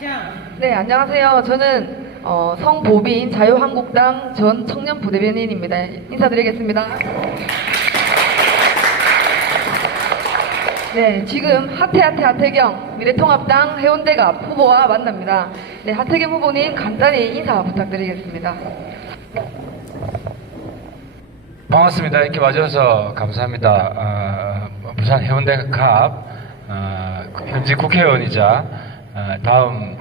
네, 안녕하세요. 저는 성보빈 자유한국당 전 청년 부대변인입니다. 인사드리겠습니다. 네, 지금 하태경 미래통합당 해운대갑 후보와 만납니다. 네, 하태경 후보님 간단히 인사 부탁드리겠습니다. 반갑습니다. 이렇게 와주셔서 감사합니다. 부산 해운대갑 현직 국회의원이자 다음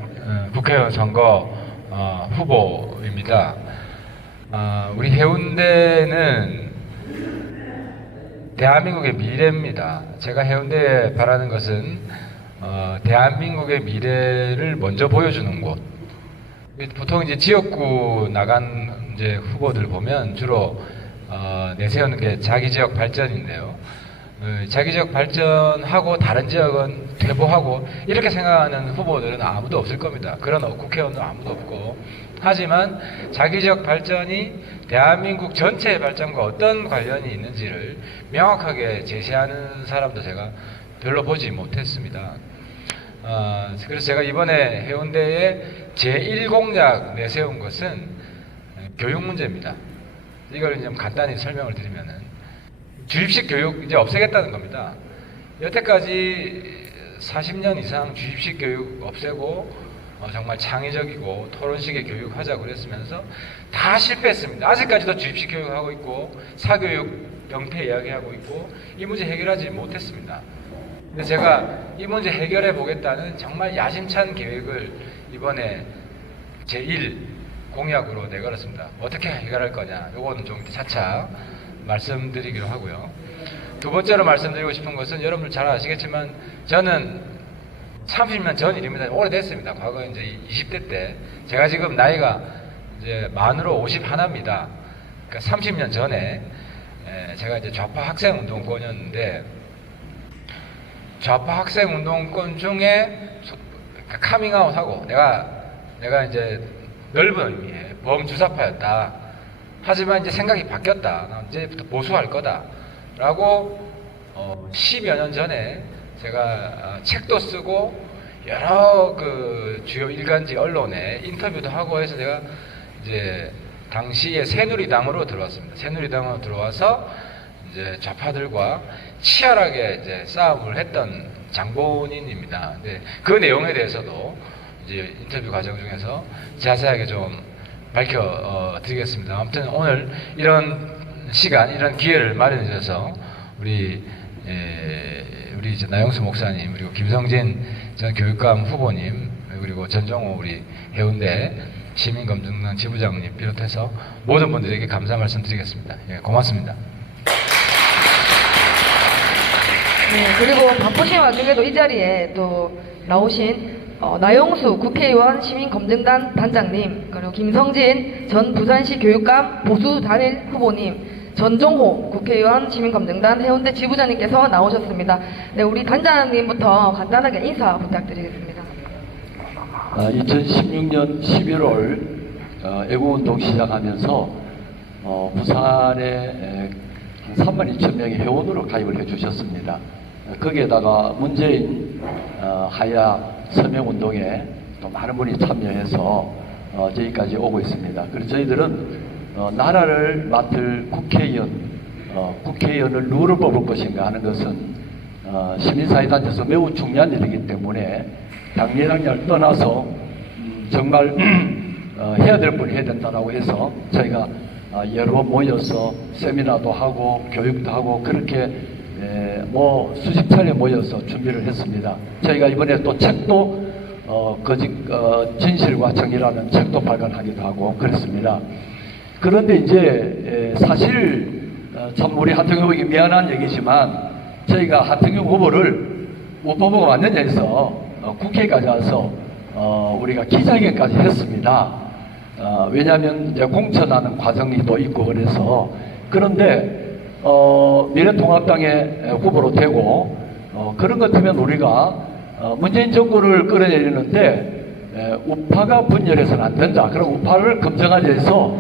국회의원 선거 후보입니다. 우리 해운대는 대한민국의 미래입니다. 제가 해운대에 바라는 것은 대한민국의 미래를 먼저 보여주는 곳. 보통 이제 지역구 나간 이제 후보들 보면 주로 내세우는 게 자기 지역 발전인데요. 자기 지역 발전하고 다른 지역은 퇴보하고 이렇게 생각하는 후보들은 아무도 없을 겁니다. 그런 국회의원도 아무도 없고. 하지만 자기 지역 발전이 대한민국 전체의 발전과 어떤 관련이 있는지를 명확하게 제시하는 사람도 제가 별로 보지 못했습니다. 그래서 제가 이번에 해운대에 제1공약 내세운 것은 교육 문제입니다. 이걸 좀 간단히 설명을 드리면은 주입식 교육 이제 없애겠다는 겁니다. 여태까지 40년 이상 주입식 교육 없애고 정말 창의적이고 토론식의 교육하자고 그랬으면서 다 실패했습니다. 아직까지도 주입식 교육하고 있고 사교육 병폐 이야기하고 있고 이 문제 해결하지 못했습니다. 근데 제가 이 문제 해결해 보겠다는 정말 야심찬 계획을 이번에 제1 공약으로 내걸었습니다. 어떻게 해결할 거냐, 요거는 좀 차차 말씀드리기로 하고요. 두 번째로 말씀드리고 싶은 것은 여러분들 잘 아시겠지만 저는 30년 전 일입니다. 오래됐습니다. 과거 이제 20대 때 제가 지금 나이가 이제 만으로 51입니다. 그러니까 30년 전에 제가 이제 좌파 학생 운동권이었는데 좌파 학생 운동권 중에 카밍아웃하고 내가 이제 넓은 의미의 범주사파였다. 하지만 이제 생각이 바뀌었다. 나 이제부터 보수할 거다. 라고 10여 년 전에 제가 책도 쓰고 여러 그 주요 일간지 언론에 인터뷰도 하고 해서 제가 이제 당시에 새누리당으로 들어왔습니다. 새누리당으로 들어와서 이제 좌파들과 치열하게 이제 싸움을 했던 장본인입니다. 근데 그 내용에 대해서도 이제 인터뷰 과정 중에서 자세하게 좀 밝혀드리겠습니다. 아무튼 오늘 이런 시간, 이런 기회를 마련해 주셔서 우리 이제 나영수 목사님, 그리고 김성진 전 교육감 후보님, 그리고 전정호 우리 해운대 시민검증단 지부장님 비롯해서 모든 분들에게 감사 말씀드리겠습니다. 예, 고맙습니다. 네, 그리고 바쁘신 와중에도 이 자리에 또 나오신 나영수 국회의원 시민검증단 단장님, 그리고 김성진 전 부산시 교육감 보수 단일 후보님, 전종호 국회의원 시민검증단 해운대 지부장님께서 나오셨습니다. 네, 우리 단장님부터 간단하게 인사 부탁드리겠습니다. 2016년 11월 애국운동 시작하면서 부산에 한 32,000명의 회원으로 가입을 해주셨습니다. 거기에다가 문재인 하야 서명운동에 또 많은 분이 참여해서 저기까지 오고 있습니다. 그래서 저희들은 나라를 맡을 국회의원을 누구를 뽑을 것인가 하는 것은 시민사회단체에서 매우 중요한 일이기 때문에 당리당략을 떠나서 정말 해야 될 분 해야 된다고 해서 저희가 여러 번 모여서 세미나도 하고 교육도 하고 그렇게 수십 차례 모여서 준비를 했습니다. 저희가 이번에 또 책도 진실과 정의라는 책도 발간하기도 하고 그랬습니다. 그런데 이제 사실 참 우리 하태경 후보에게 미안한 얘기지만 저희가 하태경 후보를 못 뽑아가 왔느냐 해서 국회까지 와서 우리가 기자회견까지 했습니다. 왜냐하면 이제 공천하는 과정이 또 있고 그래서. 그런데 미래통합당의 후보로 되고 그런 것 같으면 우리가 문재인 정부를 끌어내리는데 우파가 분열해서는 안 된다. 그럼 우파를 검증하기 위해서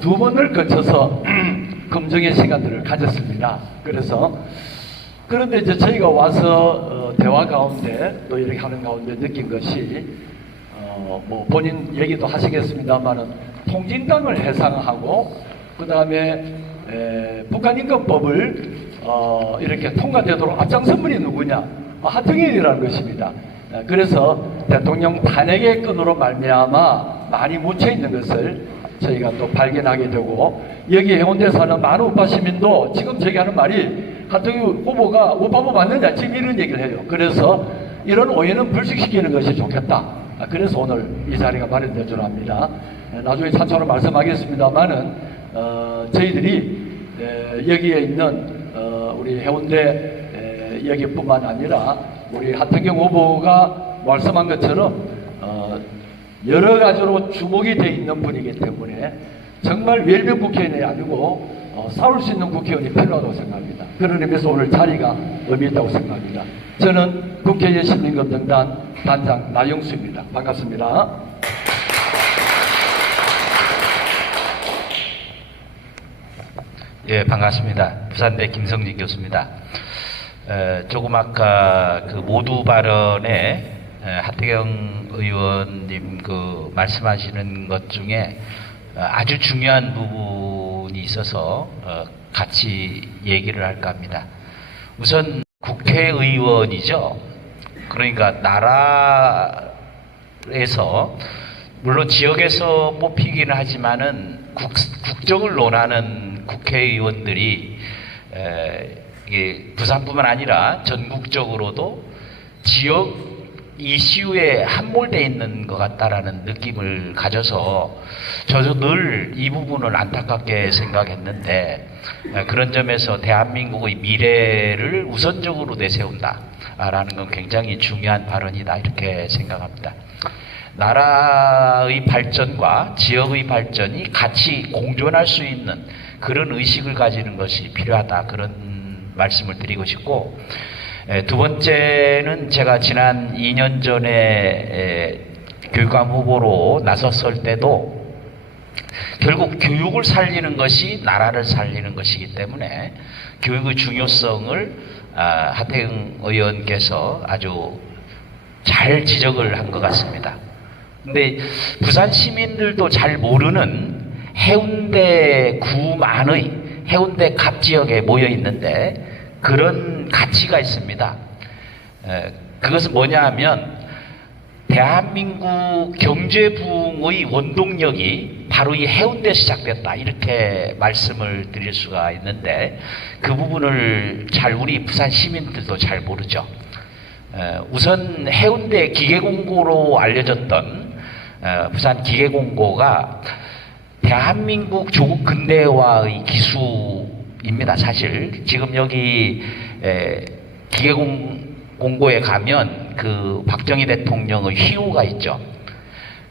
두 번을 거쳐서 검증의 시간들을 가졌습니다. 그래서 그런데 이제 저희가 와서 대화 가운데 또 이렇게 하는 가운데 느낀 것이 뭐 본인 얘기도 하시겠습니다만은 통진당을 해상하고 그 다음에 북한인권법을 이렇게 통과되도록 앞장선 분이 누구냐? 하태경이라는 것입니다. 그래서 대통령 탄핵의 끈으로 말미암아 많이 묻혀 있는 것을 저희가 또 발견하게 되고 여기 해운대 사는 많은 우파 시민도 지금 저기 하는 말이 하태경 후보가 우파부 맞느냐 지금 이런 얘기를 해요. 그래서 이런 오해는 불식시키는 것이 좋겠다. 그래서 오늘 이 자리가 마련된 줄 압니다. 나중에 차차로 말씀하겠습니다만은 저희들이 여기에 있는 우리 해운대 여기뿐만 아니라 우리 하태경 후보가 말씀한 것처럼 여러 가지로 주목이 되어 있는 분이기 때문에 정말 웰빙 국회의원이 아니고 싸울 수 있는 국회의원이 필요하다고 생각합니다. 그런 의미에서 오늘 자리가 의미 있다고 생각합니다. 저는 국회의원 시민검증단 단장 나영수입니다. 반갑습니다. 예, 반갑습니다. 부산대 김성진 교수입니다. 조금 아까 그 모두 발언에 하태경 의원님 그 말씀하시는 것 중에 아주 중요한 부분이 있어서 같이 얘기를 할까 합니다. 우선 국회의원이죠. 그러니까 나라에서 물론 지역에서 뽑히기는 하지만은 국정을 논하는 국회의원들이 이게 부산뿐만 아니라 전국적으로도 지역 이슈에 함몰되어 있는 것 같다라는 느낌을 가져서 저도 늘 이 부분을 안타깝게 생각했는데 그런 점에서 대한민국의 미래를 우선적으로 내세운다라는 건 굉장히 중요한 발언이다 이렇게 생각합니다. 나라의 발전과 지역의 발전이 같이 공존할 수 있는 그런 의식을 가지는 것이 필요하다 그런 말씀을 드리고 싶고 두 번째는 제가 지난 2년 전에 교육감 후보로 나섰을 때도 결국 교육을 살리는 것이 나라를 살리는 것이기 때문에 교육의 중요성을 하태경 의원께서 아주 잘 지적을 한 것 같습니다. 근데 부산 시민들도 잘 모르는 해운대 구만의 해운대 갑 지역에 모여 있는데 그런 가치가 있습니다. 그것은 뭐냐 하면 대한민국 경제 부흥의 원동력이 바로 이 해운대에서 시작됐다 이렇게 말씀을 드릴 수가 있는데 그 부분을 잘 우리 부산 시민들도 잘 모르죠. 우선 해운대 기계공고로 알려졌던 부산 기계공고가 대한민국 조국 근대화의 기수입니다. 사실 지금 여기 기계공고에 가면 그 박정희 대통령의 휘호가 있죠.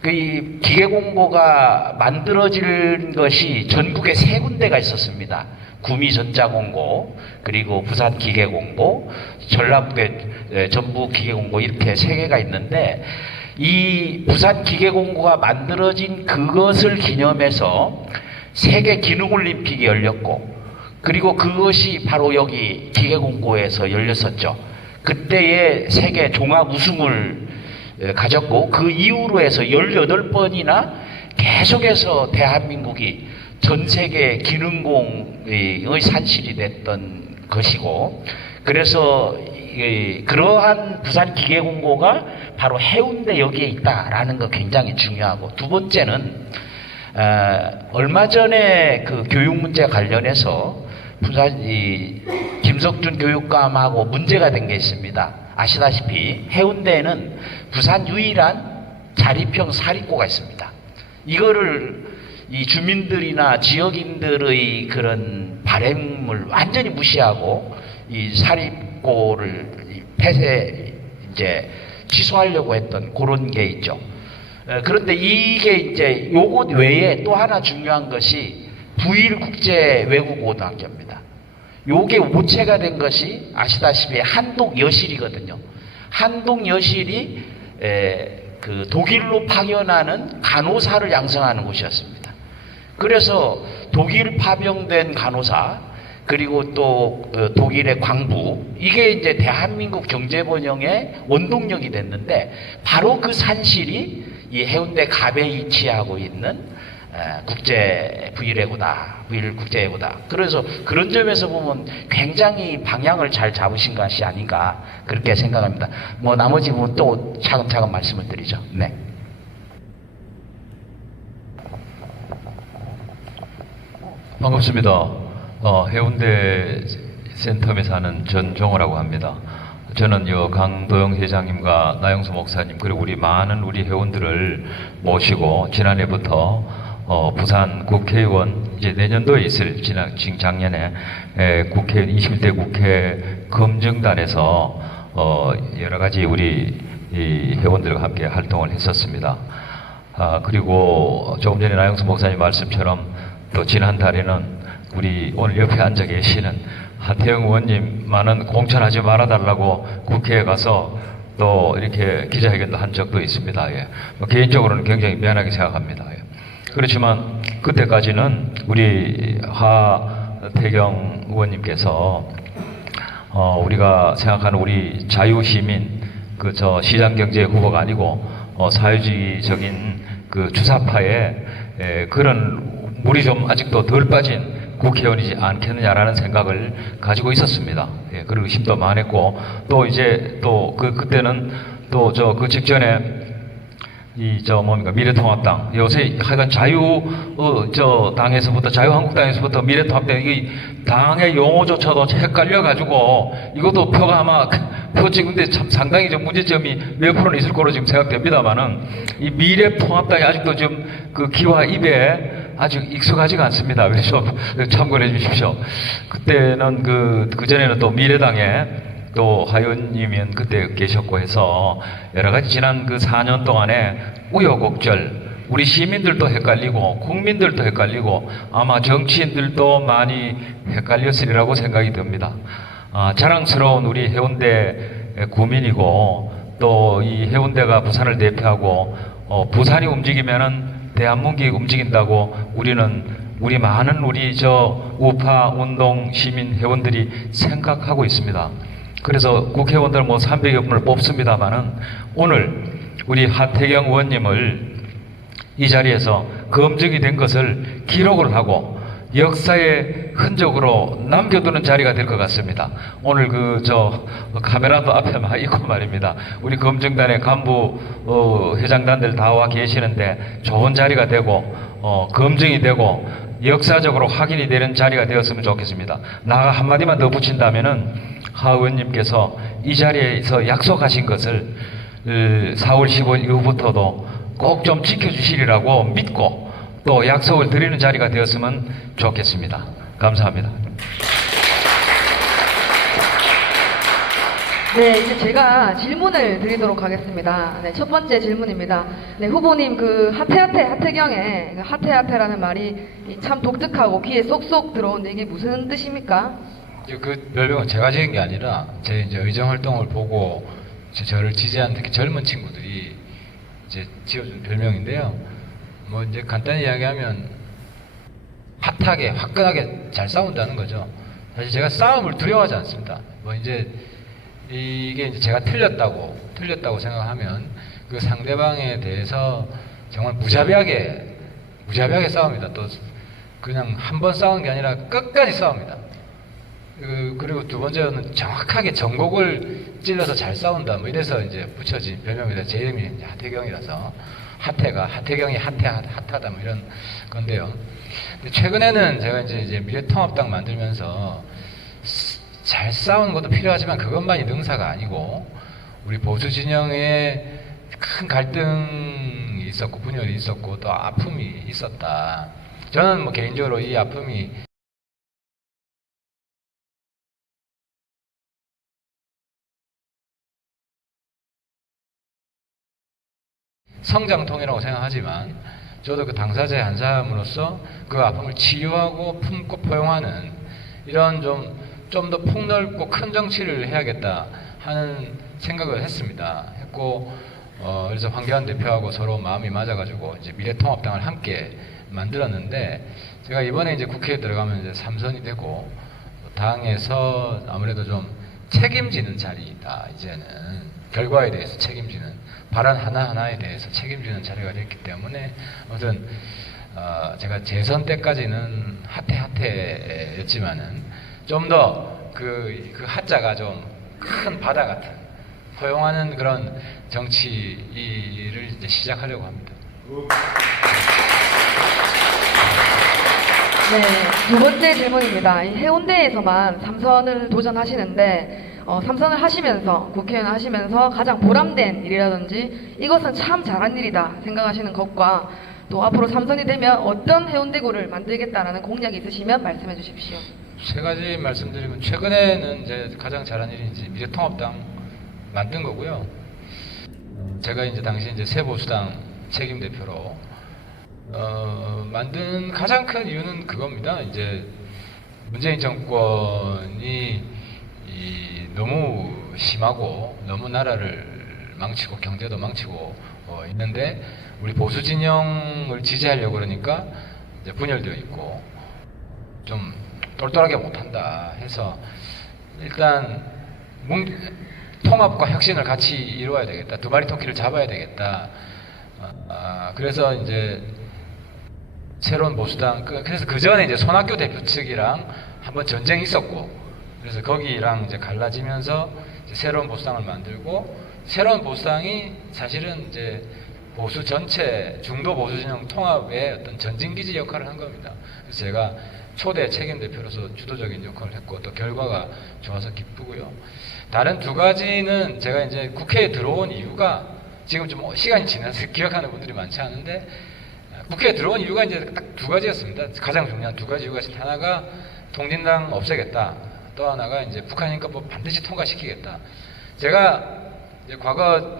그 기계공고가 만들어진 것이 전국에 3군데가 있었습니다. 구미전자공고, 그리고 부산 기계공고, 전라북에 전북 기계공고 이렇게 3개가 있는데 이 부산 기계공고가 만들어진 그것을 기념해서 세계 기능올림픽이 열렸고 그리고 그것이 바로 여기 기계공고에서 열렸었죠. 그때의 세계 종합 우승을 가졌고 그 이후로 해서 18번이나 계속해서 대한민국이 전 세계 기능공의 산실이 됐던 것이고 그래서 그러한 부산 기계공고가 바로 해운대 여기에 있다라는 거 굉장히 중요하고 두 번째는 얼마 전에 그 교육 문제 관련해서 부산 김석준 교육감하고 문제가 된 게 있습니다. 아시다시피 해운대에는 부산 유일한 자립형 사립고가 있습니다. 이거를 이 주민들이나 지역인들의 그런 바램을 완전히 무시하고 이 사립고를 폐쇄 이제 취소하려고 했던 그런 게 있죠. 그런데 이게 이제 요것 외에 또 하나 중요한 것이 부일국제외국고등학교입니다. 요게 오체가 된 것이 아시다시피 한독여실이거든요. 한독여실이 그 독일로 파견하는 간호사를 양성하는 곳이었습니다. 그래서 독일 파병된 간호사 그리고 또 독일의 광부 이게 이제 대한민국 경제 번영의 원동력이 됐는데 바로 그 산실이 이 해운대 갑에 위치하고 있는 국제 브이레고다, 브이를 국제예고다. 그래서 그런 점에서 보면 굉장히 방향을 잘 잡으신 것이 아닌가 그렇게 생각합니다. 뭐 나머지 부분 또 차근차근 말씀을 드리죠. 네. 반갑습니다. 해운대 센텀에 사는 전종호라고 합니다. 저는 강도영 회장님과 나영수 목사님 그리고 우리 많은 우리 회원들을 모시고 지난해부터 부산 국회의원 이제 내년도에 있을 지난 작년에 국회의원 21대 국회 검증단에서 여러 가지 우리 이 회원들과 함께 활동을 했었습니다. 그리고 조금 전에 나영수 목사님 말씀처럼 또 지난달에는 우리 오늘 옆에 앉아 계시는 하태영 의원님만은 공천하지 말아달라고 국회에 가서 또 이렇게 기자회견도 한 적도 있습니다. 예. 개인적으로는 굉장히 미안하게 생각합니다. 예. 그렇지만 그때까지는 우리 하태경 의원님께서 우리가 생각하는 우리 자유시민 시장경제 후보가 아니고 사회주의적인 주사파의 그런 물이 좀 아직도 덜 빠진 국회의원이지 않겠느냐라는 생각을 가지고 있었습니다. 예, 그리고 힘도 많았고, 또 이제 그때는 또 그 직전에 미래통합당, 요새 하여간 당에서부터, 자유한국당에서부터 미래통합당, 이 당의 용어조차도 헷갈려가지고, 이것도 표가 아마, 표 찍는데 참 상당히 좀 문제점이 몇 프로는 있을 거로 지금 생각됩니다만은, 이 미래통합당이 아직도 좀 귀와 입에 아직 익숙하지가 않습니다. 그래서 참고를 해 주십시오. 그때는 그전에는 또 미래당에 또 하의원님은 그때 계셨고 해서 여러 가지 지난 4년 동안에 우여곡절, 우리 시민들도 헷갈리고 국민들도 헷갈리고 아마 정치인들도 많이 헷갈렸으리라고 생각이 듭니다. 자랑스러운 우리 해운대 구민이고 또 이 해운대가 부산을 대표하고 부산이 움직이면은 대한민국이 움직인다고 우리 많은 우파 운동 시민 회원들이 생각하고 있습니다. 그래서 국회의원들 300여 분을 뽑습니다만은 오늘 우리 하태경 의원님을 이 자리에서 검증이 된 것을 기록을 하고 역사의 흔적으로 남겨두는 자리가 될 것 같습니다. 오늘 카메라도 앞에만 있고 말입니다. 우리 검증단의 간부 회장단들 다 와 계시는데 좋은 자리가 되고 검증이 되고 역사적으로 확인이 되는 자리가 되었으면 좋겠습니다. 나가 한마디만 더 붙인다면은 하 의원님께서 이 자리에서 약속하신 것을 4월 15일 이후부터도 꼭 좀 지켜주시리라고 믿고 또 약속을 드리는 자리가 되었으면 좋겠습니다. 감사합니다. 네, 이제 제가 질문을 드리도록 하겠습니다. 네, 첫 번째 질문입니다. 네, 후보님, 하태경의 하태라는 말이 참 독특하고 귀에 쏙쏙 들어오는데 이게 무슨 뜻입니까? 그 별명은 제가 지은 게 아니라 제 의정 활동을 보고 저를 지지하는 특히 젊은 친구들이 지어준 별명인데요. 이제 간단히 이야기하면 핫하게 화끈하게 잘 싸운다는 거죠. 사실 제가 싸움을 두려워하지 않습니다. 이게 제가 틀렸다고 생각하면 그 상대방에 대해서 정말 무자비하게 싸웁니다. 또 그냥 한 번 싸우는 게 아니라 끝까지 싸웁니다. 그리고 두 번째로는 정확하게 전곡을 찔러서 잘 싸운다. 이래서 이제 붙여진 별명입니다. 제 이름이 하태경이라서 하태경이 핫하다 이런 건데요. 근데 최근에는 제가 이제 미래통합당 만들면서 잘 싸우는 것도 필요하지만 그것만이 능사가 아니고 우리 보수 진영에 큰 갈등이 있었고 분열이 있었고 또 아픔이 있었다. 저는 개인적으로 이 아픔이 성장통이라고 생각하지만 저도 당사자의 한 사람으로서 그 아픔을 치유하고 품고 포용하는 이런 좀 더 폭넓고 큰 정치를 해야겠다 하는 생각을 했고 그래서 황교안 대표하고 서로 마음이 맞아가지고 이제 미래통합당을 함께 만들었는데 제가 이번에 이제 국회에 들어가면 이제 3선이 되고 당에서 아무래도 좀 책임지는 자리이다. 이제는 결과에 대해서 책임지는, 발언 하나하나에 대해서 책임지는 자리가 됐기 때문에 아무튼 제가 재선 때까지는 하태하태였지만은 좀 더 그 하자가 좀 큰 바다 같은 허용하는 그런 정치를 이제 시작하려고 합니다. 네, 두 번째 질문입니다. 이 해운대에서만 3선을 도전하시는데 3선을 하시면서 국회의원 하시면서 가장 보람된 일이라든지 이것은 참 잘한 일이다 생각하시는 것과 또 앞으로 3선이 되면 어떤 해운대구를 만들겠다라는 공약이 있으시면 말씀해 주십시오. 세 가지 말씀드리면, 최근에는 이제 가장 잘한 일이 이제 미래통합당 만든 거고요. 제가 이제 당시 이제 새보수당 책임 대표로 만든 가장 큰 이유는 그겁니다. 이제 문재인 정권이 너무 심하고 너무 나라를 망치고 경제도 망치고 있는데 우리 보수 진영을 지지하려고 그러니까 이제 분열되어 있고 좀 똘똘하게 못한다 해서 일단 통합과 혁신을 같이 이루어야 되겠다. 두 마리 토끼를 잡아야 되겠다. 그래서 이제 새로운 보수당, 그래서 그 전에 이제 손학규 대표 측이랑 한번 전쟁이 있었고, 그래서 거기랑 이제 갈라지면서 이제 새로운 보수당을 만들고, 새로운 보수당이 사실은 이제 보수 전체 중도 보수 진영 통합의 어떤 전진기지 역할을 한 겁니다. 그래서 제가 초대 책임 대표로서 주도적인 역할을 했고 또 결과가 좋아서 기쁘고요. 다른 두 가지는 제가 이제 국회에 들어온 이유가 지금 좀 시간이 지나서 기억하는 분들이 많지 않은데 국회에 들어온 이유가 이제 딱 두 가지였습니다. 가장 중요한 두 가지 이유가 있습니다. 하나가 통진당 없애겠다. 또 하나가 이제 북한인권법 반드시 통과시키겠다. 제가 이제 과거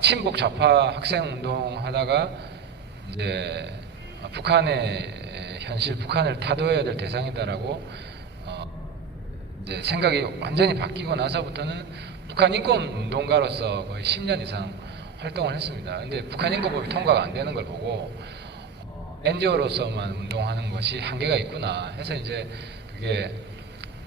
친북 좌파 학생 운동 하다가 이제 북한의 현실, 북한을 타도해야 될 대상이다라고 이제 생각이 완전히 바뀌고 나서부터는 북한 인권 운동가로서 거의 10년 이상 활동을 했습니다. 근데 북한 인권법이 통과가 안 되는 걸 보고 NGO로서만 운동하는 것이 한계가 있구나 해서 이제 그게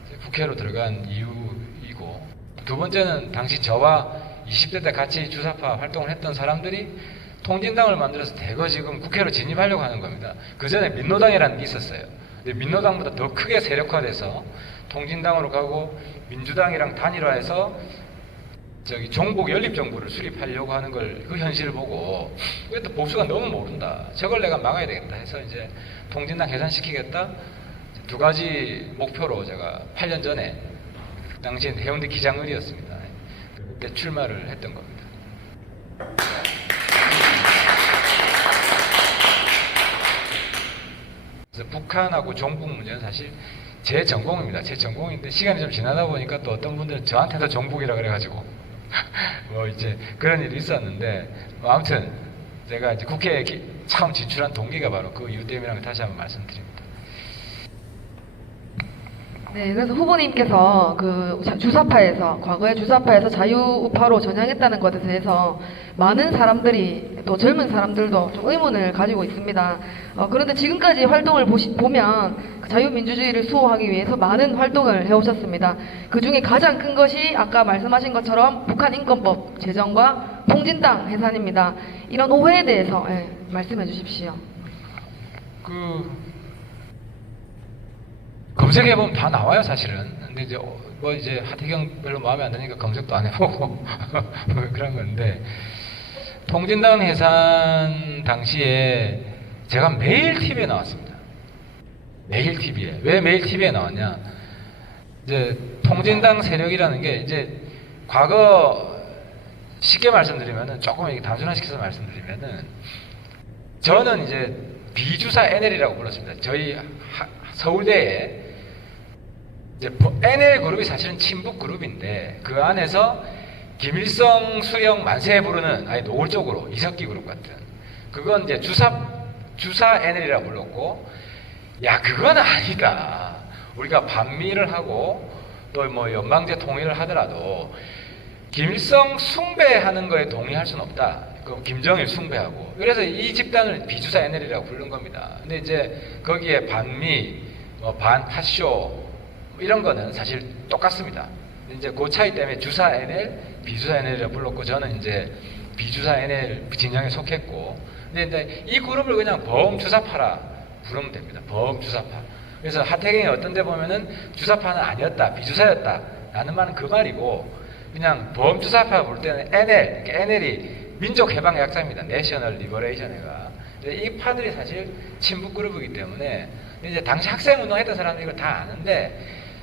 이제 국회로 들어간 이유이고, 두 번째는 당시 저와 20대 때 같이 주사파 활동을 했던 사람들이 통진당을 만들어서 대거 지금 국회로 진입하려고 하는 겁니다. 그 전에 민노당이라는 게 있었어요. 근데 민노당보다 더 크게 세력화돼서 통진당으로 가고 민주당이랑 단일화해서 종북 연립정부를 수립하려고 하는 걸, 그 현실을 보고 왜 또 보수가 너무 모른다. 저걸 내가 막아야 되겠다 해서 이제 통진당 해산시키겠다. 두 가지 목표로 제가 8년 전에 당시엔 해운대 기장을이었습니다. 그때 출마를 했던 겁니다. 그래서 북한하고 종북 문제는 사실 제 전공입니다. 제 전공인데 시간이 좀 지나다 보니까 또 어떤 분들은 저한테도 종북이라 그래가지고 뭐 이제 그런 일이 있었는데 아무튼 제가 이제 국회에 처음 진출한 동기가 바로 그 이유 때문이라는 걸 다시 한번 말씀드립니다. 네, 그래서 후보님께서 그 주사파에서, 과거의 주사파에서 자유우파로 전향했다는 것에 대해서 많은 사람들이, 또 젊은 사람들도 좀 의문을 가지고 있습니다. 그런데 지금까지 활동을 보면 자유민주주의를 수호하기 위해서 많은 활동을 해오셨습니다. 그 중에 가장 큰 것이 아까 말씀하신 것처럼 북한 인권법 제정과 통진당 해산입니다. 이런 오해에 대해서 말씀해 주십시오. 검색해보면 다 나와요, 사실은. 근데 이제, 이제 하태경 별로 마음에 안 드니까 검색도 안 해보고, 뭐 그런 건데, 통진당 해산 당시에 제가 매일 TV에 나왔습니다. 매일 TV에. 왜 매일 TV에 나왔냐? 이제, 통진당 세력이라는 게, 이제, 과거, 쉽게 말씀드리면은, 조금 이렇게 단순화시켜서 말씀드리면은, 저는 이제, 비주사 NL이라고 불렀습니다. 저희 서울대에 이제 NL 그룹이 사실은 친북 그룹인데 그 안에서 김일성, 수령, 만세 부르는 아니 노골적으로 이석기 그룹 같은 그건 이제 주사 NL이라고 불렀고, 야 그건 아니다. 우리가 반미를 하고 또 뭐 연방제 통일을 하더라도 김일성 숭배하는 거에 동의할 수는 없다. 그 김정일 숭배하고. 그래서 이 집단을 비주사 NL이라고 부른 겁니다. 근데 이제 거기에 반미, 반파쇼 이런 거는 사실 똑같습니다. 이제 그 차이 때문에 주사 NL, 비주사 NL이라고 불렀고 저는 이제 비주사 NL 진영에 속했고, 근데 이제 이 그룹을 그냥 범주사파라 부르면 됩니다. 범주사파. 그래서 하태경이 어떤 데 보면은 주사파는 아니었다, 비주사였다 라는 말은 그 말이고, 그냥 범주사파 부를 때는 NL, 그러니까 NL이 민족해방의 약자입니다. 내셔널 리버레이션회가. 이 파들이 사실 친북 그룹이기 때문에, 이제 당시 학생운동 했던 사람들이 이걸 다 아는데,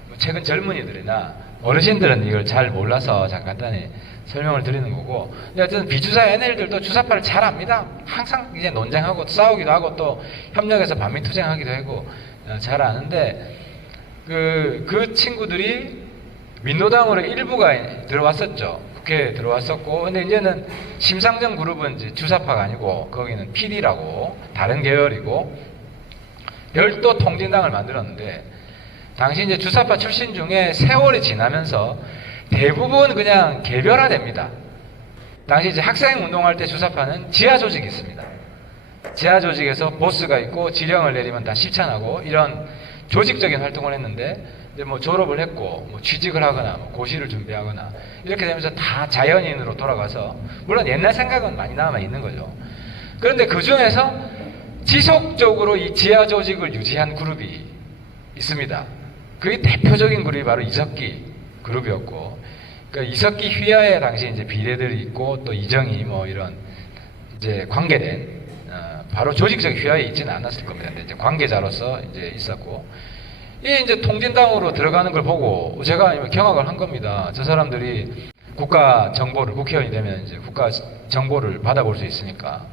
뭐 최근 젊은이들이나 어르신들은 이걸 잘 몰라서 잠깐 간단히 설명을 드리는 거고, 근데 어쨌든 비주사 NL들도 주사파를 잘 압니다. 항상 이제 논쟁하고 싸우기도 하고 또 협력해서 반민투쟁하기도 하고 잘 아는데, 그 친구들이 민노당으로 일부가 들어왔었죠. 국회에 들어왔었고, 근데 이제는 심상정 그룹은 이제 주사파가 아니고 거기는 PD라고 다른 계열이고 별도 통진당을 만들었는데, 당시 이제 주사파 출신 중에 세월이 지나면서 대부분 그냥 개별화됩니다. 당시 이제 학생 운동할 때 주사파는 지하 조직이 있습니다. 지하 조직에서 보스가 있고 지령을 내리면 다 실천하고 이런 조직적인 활동을 했는데, 이제 뭐 졸업을 했고 뭐 취직을 하거나 뭐 고시를 준비하거나 이렇게 되면서 다 자연인으로 돌아가서, 물론 옛날 생각은 많이 남아 있는 거죠. 그런데 그 중에서 지속적으로 이 지하 조직을 유지한 그룹이 있습니다. 그게 대표적인 그룹이 바로 이석기 그룹이었고, 그러니까 이석기 휘하에 당시 이제 비례들이 있고 또 이정희 뭐 이런 이제 관계된 바로 조직적 휘하에 있지는 않았을 겁니다. 근데 이제 관계자로서 이제 있었고, 이 이제 통진당으로 들어가는 걸 보고 제가 경악을 한 겁니다. 저 사람들이 국가 정보를, 국회의원이 되면 이제 국가 정보를 받아볼 수 있으니까,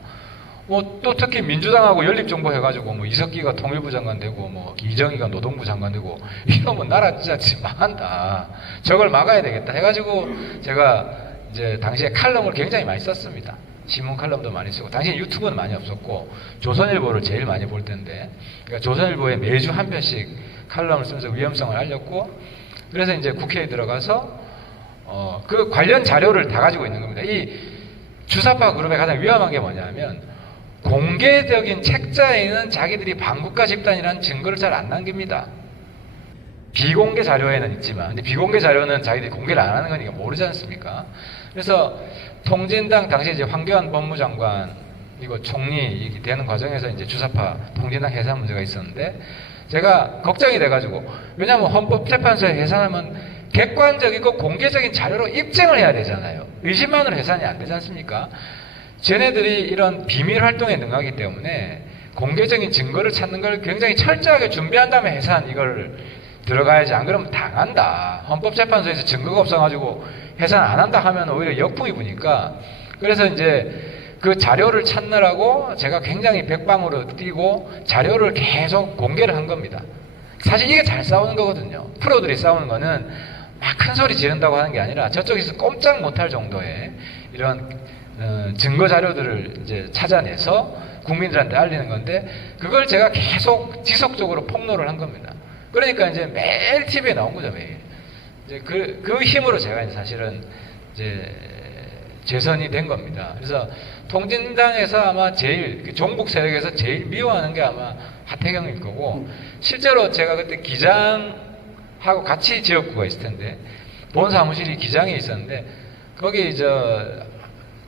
뭐 또 특히 민주당하고 연립정부 해가지고 뭐 이석기가 통일부 장관 되고 뭐 이정희가 노동부 장관 되고 이러면 나라 진짜 망한다. 저걸 막아야 되겠다 해가지고 제가 이제 당시에 칼럼을 굉장히 많이 썼습니다. 신문 칼럼도 많이 쓰고, 당시에 유튜브는 많이 없었고 조선일보를 제일 많이 볼 텐데, 그러니까 조선일보에 매주 한 편씩 칼럼을 쓰면서 위험성을 알렸고, 그래서 이제 국회에 들어가서 그 관련 자료를 다 가지고 있는 겁니다. 이 주사파 그룹의 가장 위험한 게 뭐냐면, 공개적인 책자에는 자기들이 반국가 집단이라는 증거를 잘 안 남깁니다. 비공개 자료에는 있지만, 근데 비공개 자료는 자기들이 공개를 안 하는 거니까 모르지 않습니까? 그래서 통진당 당시 이제 황교안 법무장관 이거 총리 되는 과정에서 이제 주사파 통진당 해산 문제가 있었는데, 제가 걱정이 돼가지고, 왜냐하면 헌법재판소에 해산하면 객관적이고 공개적인 자료로 입증을 해야 되잖아요. 의심만으로 해산이 안 되지 않습니까? 쟤네들이 이런 비밀 활동에 능하기 때문에 공개적인 증거를 찾는 걸 굉장히 철저하게 준비한 다음에 해산 이걸 들어가야지, 안 그러면 당한다. 헌법재판소에서 증거가 없어가지고 해산 안 한다 하면 오히려 역풍이 부니까, 그래서 이제 그 자료를 찾느라고 제가 굉장히 백방으로 뛰고 자료를 계속 공개를 한 겁니다. 사실 이게 잘 싸우는 거거든요. 프로들이 싸우는 거는 막 큰 소리 지른다고 하는 게 아니라 저쪽에서 꼼짝 못할 정도의 이런 증거 자료들을 이제 찾아내서 국민들한테 알리는 건데, 그걸 제가 계속 지속적으로 폭로를 한 겁니다. 그러니까 이제 매일 TV에 나온 거죠, 매일. 이제 그 힘으로 제가 이제 사실은 이제 재선이 된 겁니다. 그래서 통진당에서 아마 제일, 종북 세력에서 제일 미워하는 게 아마 하태경일 거고, 실제로 제가 그때 기장하고 같이 지역구가 있을 텐데, 본 사무실이 기장에 있었는데, 거기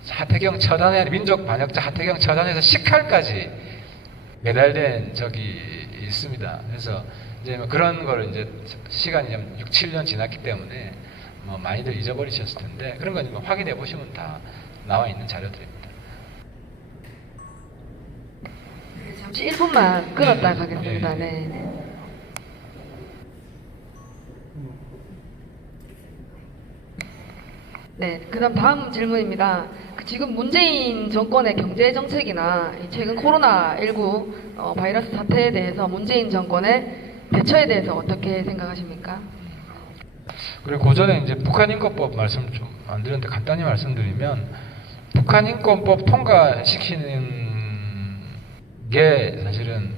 하태경 처단에, 민족 반역자 하태경 처단에서 식칼까지 매달된 적이 있습니다. 그래서 이제 뭐 그런 걸 이제 시간이 6, 7년 지났기 때문에 뭐 많이들 잊어버리셨을 텐데, 그런 건 뭐 확인해 보시면 다 나와 있는 자료들입니다. 잠시 1분만 끊었다 가겠습니다. 네. 네, 그다음 다음 질문입니다. 지금 문재인 정권의 경제 정책이나 최근 코로나19 바이러스 사태에 대해서 문재인 정권의 대처에 대해서 어떻게 생각하십니까? 그리고 그 전에 이제 북한인권법 말씀 좀 안 드렸는데 간단히 말씀드리면, 북한인권법 통과시키는 게 사실은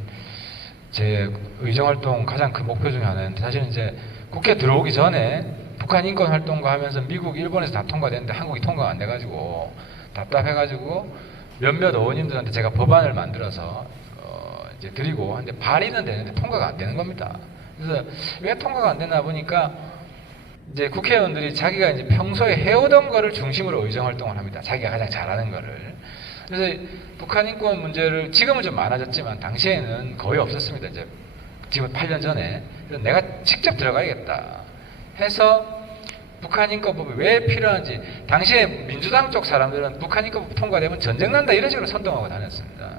제 의정활동 가장 큰 목표 중에 하나인데, 사실은 이제 국회 들어오기 전에 북한 인권 활동가 하면서 미국, 일본에서 다 통과됐는데 한국이 통과가 안 돼가지고 답답해가지고 몇몇 의원님들한테 제가 법안을 만들어서 이제 드리고, 근데 발의는 되는데 통과가 안 되는 겁니다. 그래서 왜 통과가 안 되나 보니까 이제 국회의원들이 자기가 이제 평소에 해오던 거를 중심으로 의정 활동을 합니다. 자기가 가장 잘하는 거를. 그래서 북한 인권 문제를 지금은 좀 많아졌지만 당시에는 거의 없었습니다. 이제 지금 8년 전에. 그래서 내가 직접 들어가야겠다 해서 북한 인권법이 왜 필요한지, 당시에 민주당 쪽 사람들은 북한 인권법 통과되면 전쟁 난다 이런 식으로 선동하고 다녔습니다.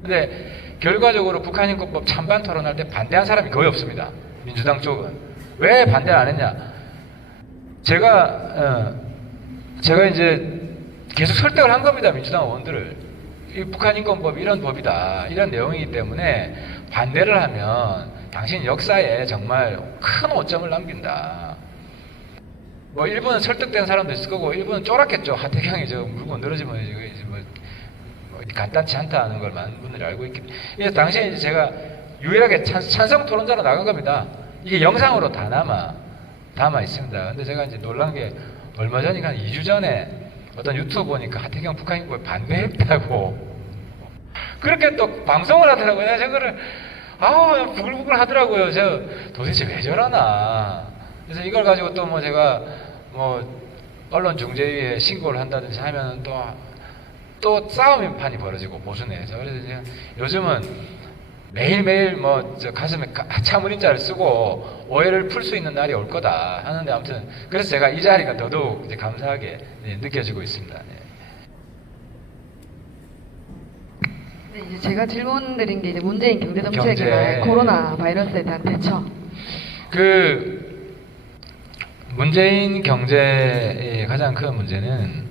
근데 결과적으로 북한 인권법 찬반 토론할 때 반대한 사람이 거의 없습니다. 민주당 쪽은. 왜 반대를 안 했냐? 제가 이제 계속 설득을 한 겁니다. 민주당 의원들을. 이 북한 인권법이 이런 법이다, 이런 내용이기 때문에 반대를 하면 당신 역사에 정말 큰 오점을 남긴다. 뭐 일부는 설득된 사람도 있을 거고 일부는 쫄았겠죠. 하태경이 저 물건 늘어지면 이제 뭐 간단치 않다 하는 걸 많은 분들이 알고 있기 때문에. 그래서 당시에 이제 제가 유일하게 찬성 토론자로 나간 겁니다. 이게 영상으로 다 담아 있습니다. 근데 제가 이제 놀란 게 얼마 전인가 한 2주 전에 어떤 유튜브 보니까 하태경 북한 인권에 반대했다고 그렇게 또 방송을 하더라고요. 내가 저거를 부글부글 하더라고요. 저 도대체 왜 저러나. 그래서 이걸 가지고 또 뭐 제가 뭐 언론중재위에 신고를 한다든지 하면 또 싸움의 판이 벌어지고 보수 내에서. 그래서 이제 요즘은 매일매일 뭐 저 가슴에 참을인자를 쓰고 오해를 풀 수 있는 날이 올 거다 하는데, 아무튼 그래서 제가 이 자리가 더더욱 이제 감사하게 느껴지고 있습니다. 네, 이제 제가 질문 드린 게 이제 문재인 경제정책이나 경제. 코로나 바이러스에 대한 대처. 문재인 경제의 가장 큰 문제는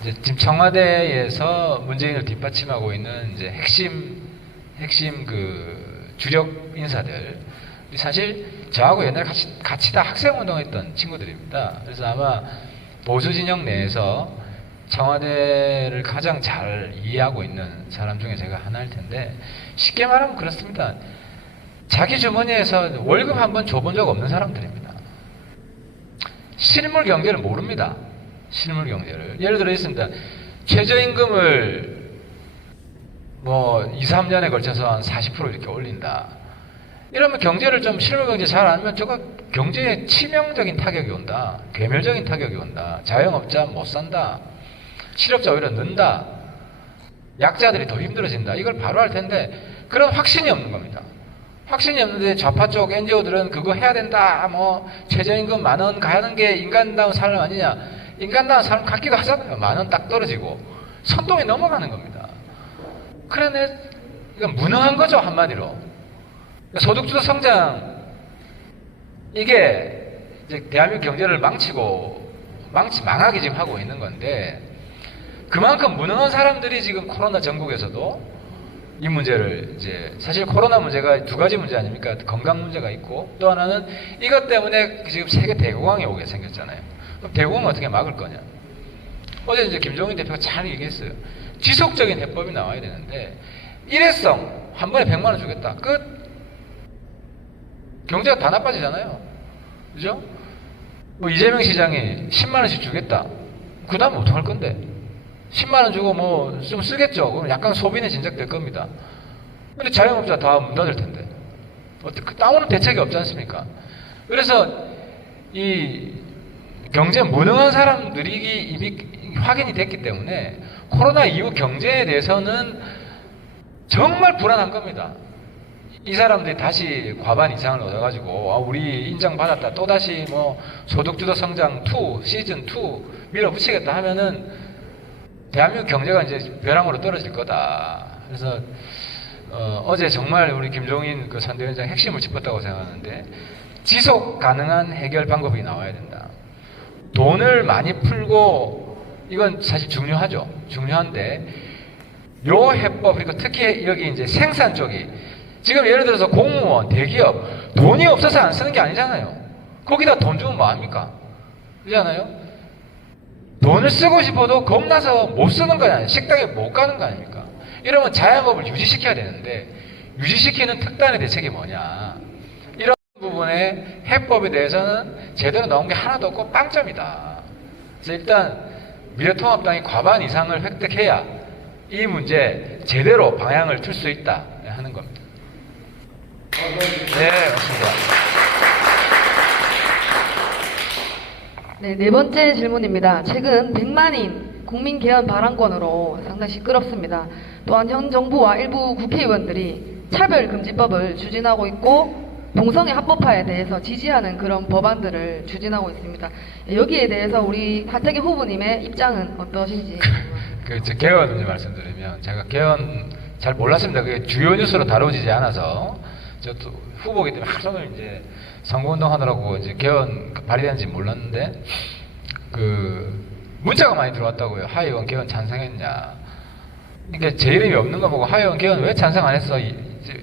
이제 지금 청와대에서 문재인을 뒷받침하고 있는 이제 핵심 그 주력 인사들, 사실 저하고 옛날에 같이 다 학생 운동했던 친구들입니다. 그래서 아마 보수 진영 내에서 청와대를 가장 잘 이해하고 있는 사람 중에 제가 하나일 텐데, 쉽게 말하면 그렇습니다. 자기 주머니에서 월급 한 번 줘본 적 없는 사람들입니다. 실물 경제를 모릅니다. 실물 경제를. 예를 들어 있습니다. 최저임금을 뭐 2, 3년에 걸쳐서 한 40% 이렇게 올린다. 이러면 경제를 좀 실물 경제 잘 알면 저거 경제에 치명적인 타격이 온다. 괴멸적인 타격이 온다. 자영업자 못 산다. 실업자 오히려 는다. 약자들이 더 힘들어진다. 이걸 바로 할 텐데 그런 확신이 없는 겁니다. 확신이 없는데 좌파 쪽 NGO들은 그거 해야 된다. 뭐 최저임금 10,000원 가는 게 인간다운 삶 아니냐. 인간다운 삶 같기도 하잖아요. 10,000원 딱 떨어지고 선동이 넘어가는 겁니다. 그러네, 이건 무능한 거죠, 한마디로. 소득주도 성장, 이게 이제 대한민국 경제를 망하게 지금 하고 있는 건데, 그만큼 무능한 사람들이 지금 코로나 전국에서도 이 문제를 이제, 사실 코로나 문제가 두 가지 문제 아닙니까? 건강 문제가 있고, 또 하나는 이것 때문에 지금 세계 대공황이 오게 생겼잖아요. 그럼 대공황 어떻게 막을 거냐? 어제 이제 김종인 대표가 잘 얘기했어요. 지속적인 해법이 나와야 되는데, 일회성 한 번에 100만 원 주겠다. 끝. 경제가 다 나빠지잖아요. 그죠? 뭐 이재명 시장이 10만 원씩 주겠다. 그 다음 어떡할 건데? 10만 원 주고 뭐 좀 쓰겠죠. 그럼 약간 소비는 진작될 겁니다. 근데 자영업자 다 문 닫을 텐데. 아무런 대책이 없지 않습니까? 그래서 이 경제 무능한 사람들이 이미 확인이 됐기 때문에 코로나 이후 경제에 대해서는 정말 불안한 겁니다. 이 사람들이 다시 과반 이상을 얻어가지고 우리 인정받았다, 또다시 뭐 소득주도 성장 2, 시즌 2 밀어붙이겠다 하면은 대한민국 경제가 이제 벼랑으로 떨어질 거다. 그래서 어제 정말 우리 김종인 그 선대위원장 핵심을 짚었다고 생각하는데, 지속 가능한 해결 방법이 나와야 된다. 돈을 많이 풀고, 이건 사실 중요하죠. 중요한데, 요 해법, 그리고 특히 여기 이제 생산 쪽이, 지금 예를 들어서 공무원, 대기업, 돈이 없어서 안 쓰는 게 아니잖아요. 거기다 돈 주면 뭐합니까? 그렇잖아요? 돈을 쓰고 싶어도 겁나서 못 쓰는 거 아니에요. 식당에 못 가는 거 아닙니까? 이러면 자영업을 유지시켜야 되는데, 유지시키는 특단의 대책이 뭐냐. 이런 부분의 해법에 대해서는 제대로 나온 게 하나도 없고 빵점이다. 그래서 일단 미래통합당이 과반 이상을 획득해야 이 문제 제대로 방향을 틀 수 있다 하는 겁니다. 네, 맞습니다. 네, 네 번째 질문입니다. 최근 100만인 국민 개헌 발언권으로 상당히 시끄럽습니다. 또한 현 정부와 일부 국회의원들이 차별금지법을 추진하고 있고 동성애 합법화에 대해서 지지하는 그런 법안들을 추진하고 있습니다. 여기에 대해서 우리 하태경 후보님의 입장은 어떠신지? 저 개헌 문제 말씀드리면 제가 개헌 잘 몰랐습니다. 그게 주요 뉴스로 다뤄지지 않아서 저도 후보기 때문에 하루 종일 이제 선거운동 하느라고 이제 개헌 발의되는지 몰랐는데 그 문자가 많이 들어왔다고요. 하의원 개헌 찬성했냐? 그러니까 제 이름이 없는 거 보고 하의원 개헌 왜 찬성 안 했어?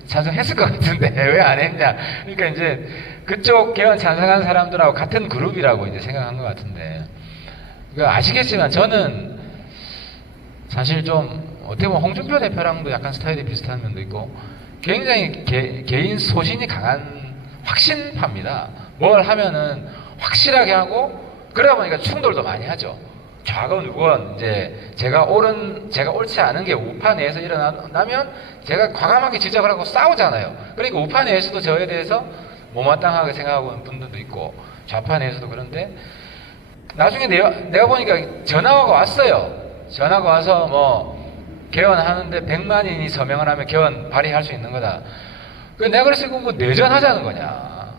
찬성했을 것 같은데 왜 안 했냐? 그러니까 이제 그쪽 개헌 찬성한 사람들하고 같은 그룹이라고 이제 생각한 것 같은데 그러니까 아시겠지만 저는 사실 좀 어떻게 보면 홍준표 대표랑도 약간 스타일이 비슷한 면도 있고 굉장히 개인 소신이 강한 확신파입니다. 뭘 하면은 확실하게 하고 그러다 보니까 충돌도 많이 하죠. 좌건 우건 이제 제가 옳지 않은 게 우파 내에서 일어나면 제가 과감하게 지적을 하고 싸우잖아요. 그러니까 우파 내에서도 저에 대해서 못마땅하게 생각하고 있는 분들도 있고 좌파 내에서도 그런데 나중에 내가 보니까 전화가 왔어요. 전화가 와서 뭐 개헌하는데 100만인이 서명을 하면 개헌 발의할 수 있는 거다. 내가 그래서 이거 뭐 내전하자는 거냐.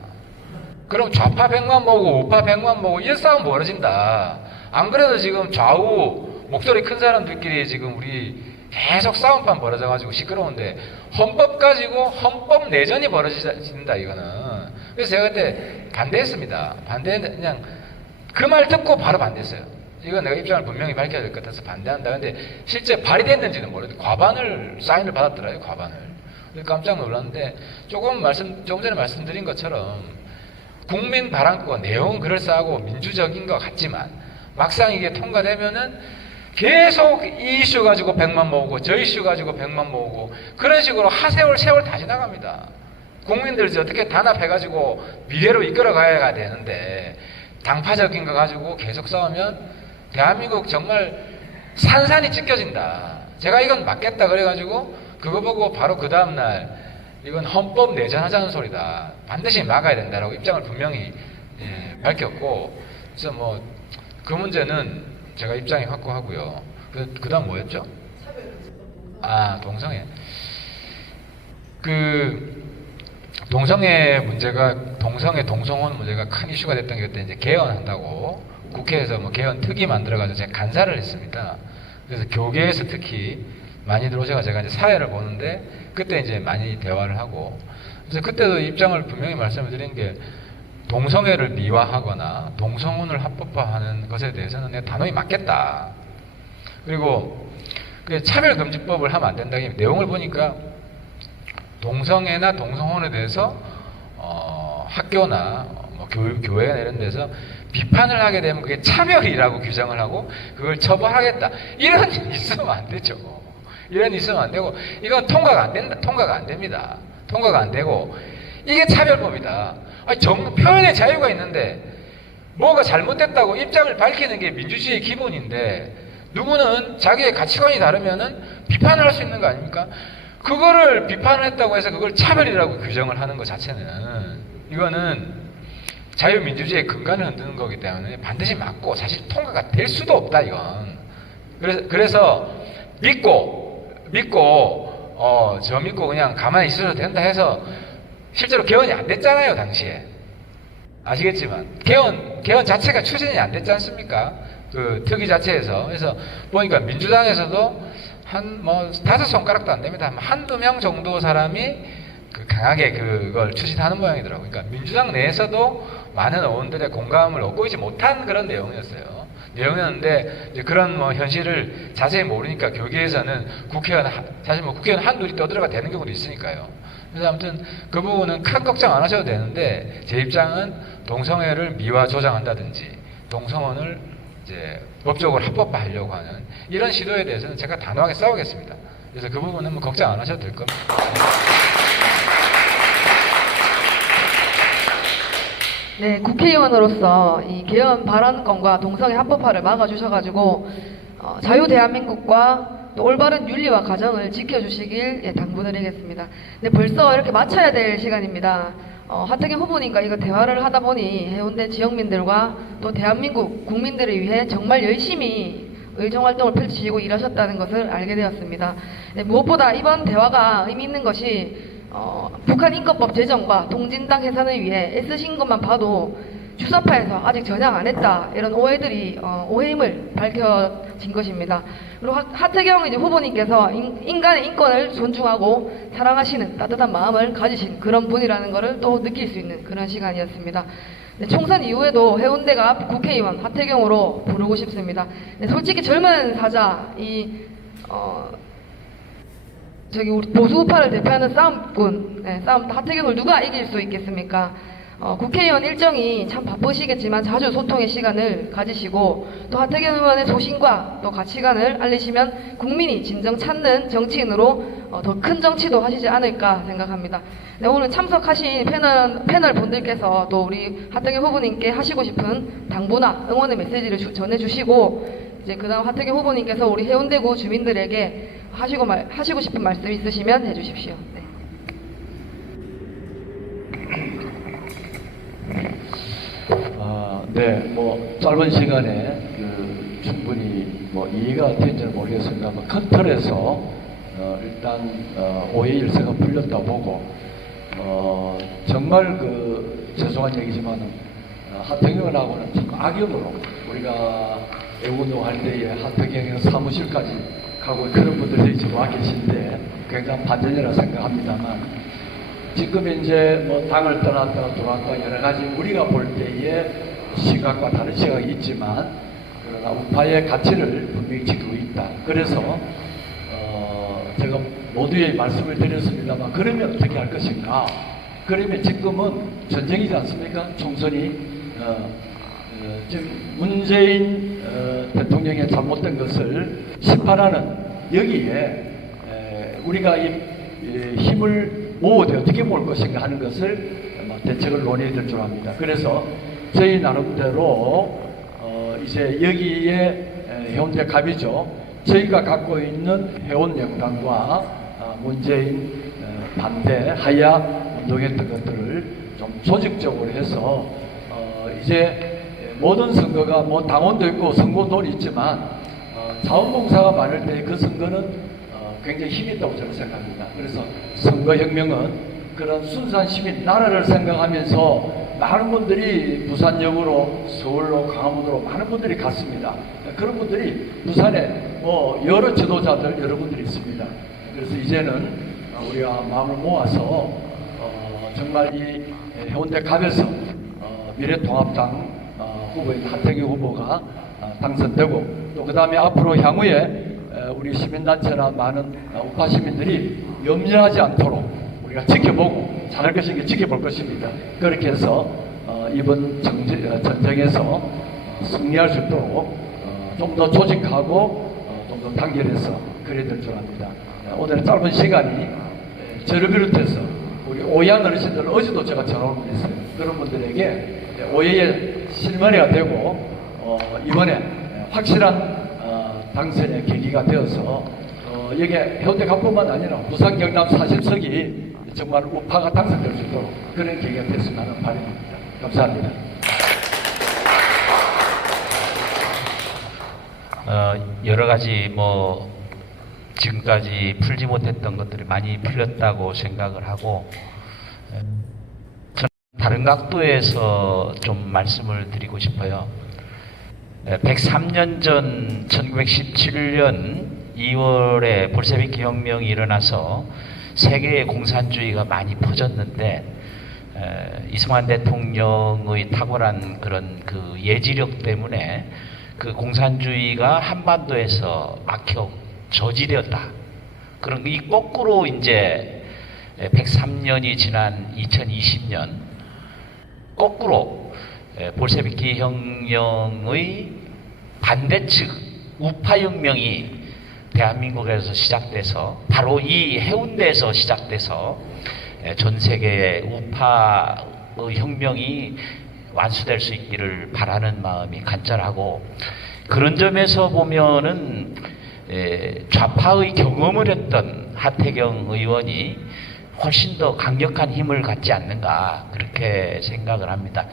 그럼 좌파 100만 모으고 우파 100만 모으고 이런 싸움 벌어진다. 안 그래도 지금 좌우 목소리 큰 사람들끼리 지금 우리 계속 싸움판 벌어져가지고 시끄러운데 헌법 가지고 헌법 내전이 벌어진다 이거는. 그래서 제가 그때 반대했습니다. 반대했는데 그냥 그 말 듣고 바로 반대했어요. 이건 내가 입장을 분명히 밝혀야 될 것 같아서 반대한다. 근데 실제 발의됐는지는 모르겠는데 과반을 사인을 받았더라고요. 과반을. 깜짝 놀랐는데 조금 전에 말씀드린 것처럼 국민 발언권 내용은 그럴싸하고 민주적인 것 같지만 막상 이게 통과되면은 계속 이 이슈 가지고 100만 모으고 저 이슈 가지고 100만 모으고 그런 식으로 세월 다 지나갑니다. 국민들 어떻게 단합해가지고 미래로 이끌어가야 되는데 당파적인 거 가지고 계속 싸우면 대한민국 정말 산산이 찢겨진다. 제가 이건 맞겠다 그래가지고 그거 보고 바로 그 다음날 이건 헌법 내전하자는 소리다. 반드시 막아야 된다라고 입장을 분명히 밝혔고 그래서 뭐 그 문제는 제가 입장이 확고하고요. 그 다음 뭐였죠? 동성애. 동성애 문제가 동성혼 문제가 큰 이슈가 됐던 게 그때 이제 개헌한다고 국회에서 뭐 개헌 특위 만들어가지고 제가 간사를 했습니다. 그래서 교계에서 특히 많이 들어오셔서 제가 이제 사회를 보는데 그때 이제 많이 대화를 하고 그래서 그때도 입장을 분명히 말씀을 드린 게 동성애를 미화하거나 동성혼을 합법화하는 것에 대해서는 내가 단호히 맞겠다. 그리고 차별금지법을 하면 안 된다. 내용을 보니까 동성애나 동성혼에 대해서 학교나 뭐 교회나 이런 데서 비판을 하게 되면 그게 차별이라고 규정을 하고 그걸 처벌하겠다. 이런 일이 있으면 안 되죠. 이런 일이 있으면 안 되고 이건 통과가 안 됩니다. 통과가 안 되고 이게 차별법이다. 표현의 자유가 있는데 뭐가 잘못됐다고 입장을 밝히는 게 민주주의의 기본인데 누구는 자기의 가치관이 다르면은 비판을 할 수 있는 거 아닙니까? 그거를 비판을 했다고 해서 그걸 차별이라고 규정을 하는 것 자체는 이거는 자유민주주의의 근간을 흔드는 거기 때문에 반드시 맞고 사실 통과가 될 수도 없다 이건. 그래서 믿고 그냥 가만히 있어도 된다 해서 실제로 개헌이 안 됐잖아요 당시에. 아시겠지만 개헌 자체가 추진이 안 됐지 않습니까? 그 특위 자체에서. 그래서 보니까 민주당에서도 한 5손가락도 안 됩니다. 한두 명 정도 사람이 강하게 그걸 추진하는 모양이더라고요. 그러니까 민주당 내에서도 많은 의원들의 공감을 얻고 있지 못한 그런 내용이었는데 이제 그런 현실을 자세히 모르니까 교계에서는 사실 국회의원 한둘이 떠들어가 되는 경우도 있으니까요. 그래서 아무튼 그 부분은 큰 걱정 안 하셔도 되는데 제 입장은 동성애를 미화 조장한다든지 동성혼을 이제 법적으로 합법화하려고 하는 이런 시도에 대해서는 제가 단호하게 싸우겠습니다. 그래서 그 부분은 뭐 걱정 안 하셔도 될 겁니다. 네, 국회의원으로서 이 개헌 발언권과 동성애 합법화를 막아주셔가지고 자유 대한민국과 또 올바른 윤리와 가정을 지켜주시길 당부드리겠습니다. 네, 벌써 이렇게 마쳐야 될 시간입니다. 하태경 후보님과 이거 대화를 하다 보니 해운대 지역민들과 또 대한민국 국민들을 위해 정말 열심히 의정활동을 펼치시고 일하셨다는 것을 알게 되었습니다. 네, 무엇보다 이번 대화가 의미 있는 것이 북한 인권법 제정과 동진당 해산을 위해 애쓰신 것만 봐도 주사파에서 아직 전향 안 했다 이런 오해들이 오해임을 밝혀진 것입니다. 그리고 하태경 이제 후보님께서 인간의 인권을 존중하고 사랑하시는 따뜻한 마음을 가지신 그런 분이라는 것을 또 느낄 수 있는 그런 시간이었습니다. 네, 총선 이후에도 해운대가 국회의원 하태경으로 부르고 싶습니다. 네, 솔직히 젊은 사자 저기 우리 보수파를 대표하는 싸움꾼, 싸움 하태경을 누가 이길 수 있겠습니까? 국회의원 일정이 참 바쁘시겠지만 자주 소통의 시간을 가지시고 또 하태경 의원의 소신과 또 가치관을 알리시면 국민이 진정 찾는 정치인으로 더 큰 정치도 하시지 않을까 생각합니다. 네, 오늘 참석하신 패널 분들께서 또 우리 하태경 후보님께 하시고 싶은 당부나 응원의 메시지를 전해주시고 이제 그다음 하태경 후보님께서 우리 해운대구 주민들에게 하시고 싶은 말씀 있으시면 해주십시오. 네. 네, 뭐 짧은 시간에 충분히 뭐 이해가 된지는 모르겠습니다만 큰 틀에서 일단 오해 일세가 풀렸다 보고 정말 죄송한 얘기지만 하태경하고는 참 악역으로 우리가 애운동할 때에 하태경의 사무실까지 가고 그런 분들이 지금 와 계신데 굉장히 반전이라 생각합니다만 지금 이제 뭐 당을 떠났다가 돌아왔다가 여러 가지 우리가 볼 때의 시각과 다른 시각이 있지만 그러나 우파의 가치를 분명히 지키고 있다. 그래서 제가 모두에 말씀을 드렸습니다만 그러면 어떻게 할 것인가? 그러면 지금은 전쟁이지 않습니까? 총선이 지금 문재인 대통령의 잘못된 것을 심판하는 여기에 우리가 이 힘을 모두 어떻게 모을 것인가 하는 것을 대책을 논의해야 될 줄 압니다. 그래서 저희 나름대로 이제 여기에 해운대 갑이죠. 저희가 갖고 있는 해운 영당과 문재인 반대 하야 운동했던 것들을 좀 조직적으로 해서 이제 모든 선거가 뭐 당원도 있고 선거돈이 있지만 자원봉사가 많을 때 그 선거는 굉장히 힘이 있다고 저는 생각합니다. 그래서 선거혁명은 그런 순수한 시민, 나라를 생각하면서 많은 분들이 부산역으로, 서울로, 강화문으로 많은 분들이 갔습니다. 그런 분들이 부산에 뭐 여러 지도자들 여러분들이 있습니다. 그래서 이제는 우리가 마음을 모아서 정말 이 해운대 갑에서 미래통합당 후보인 하태경 후보가 당선되고 또 그 다음에 앞으로 향후에 우리 시민단체나 많은 우파 시민들이 염려하지 않도록 우리가 지켜보고 잘할 것인가 지켜볼 것입니다. 그렇게 해서 이번 전쟁에서 승리할 수 있도록 좀 더 조직하고 좀 더 단결해서 그래야 될 줄 압니다. 오늘 짧은 시간이 저를 비롯해서 우리 오해한 어르신들 어제도 제가 전화를 했어요. 그런 분들에게 오해의 실마리가 되고 이번에 확실한 당선의 계기가 되어서 여기 해운대 갑뿐만 아니라 부산 경남 40석이 정말 우파가 당선될 수 있도록 그런 계기가 됐으면 하는 바람입니다. 감사합니다. 여러 가지 뭐 지금까지 풀지 못했던 것들이 많이 풀렸다고 생각을 하고 저는 다른 각도에서 좀 말씀을 드리고 싶어요. 103년 전 1917년 2월에 볼셰비키 혁명이 일어나서 세계에 공산주의가 많이 퍼졌는데 이승만 대통령의 탁월한 그런 그 예지력 때문에 그 공산주의가 한반도에서 막혀 저지되었다. 그런 이 거꾸로 이제 103년이 지난 2020년 거꾸로 볼셰비키 혁명의 반대측 우파혁명이 대한민국에서 시작돼서 바로 이 해운대에서 시작돼서 전 세계의 우파의 혁명이 완수될 수 있기를 바라는 마음이 간절하고 그런 점에서 보면은 좌파의 경험을 했던 하태경 의원이 훨씬 더 강력한 힘을 갖지 않는가 그렇게 생각을 합니다.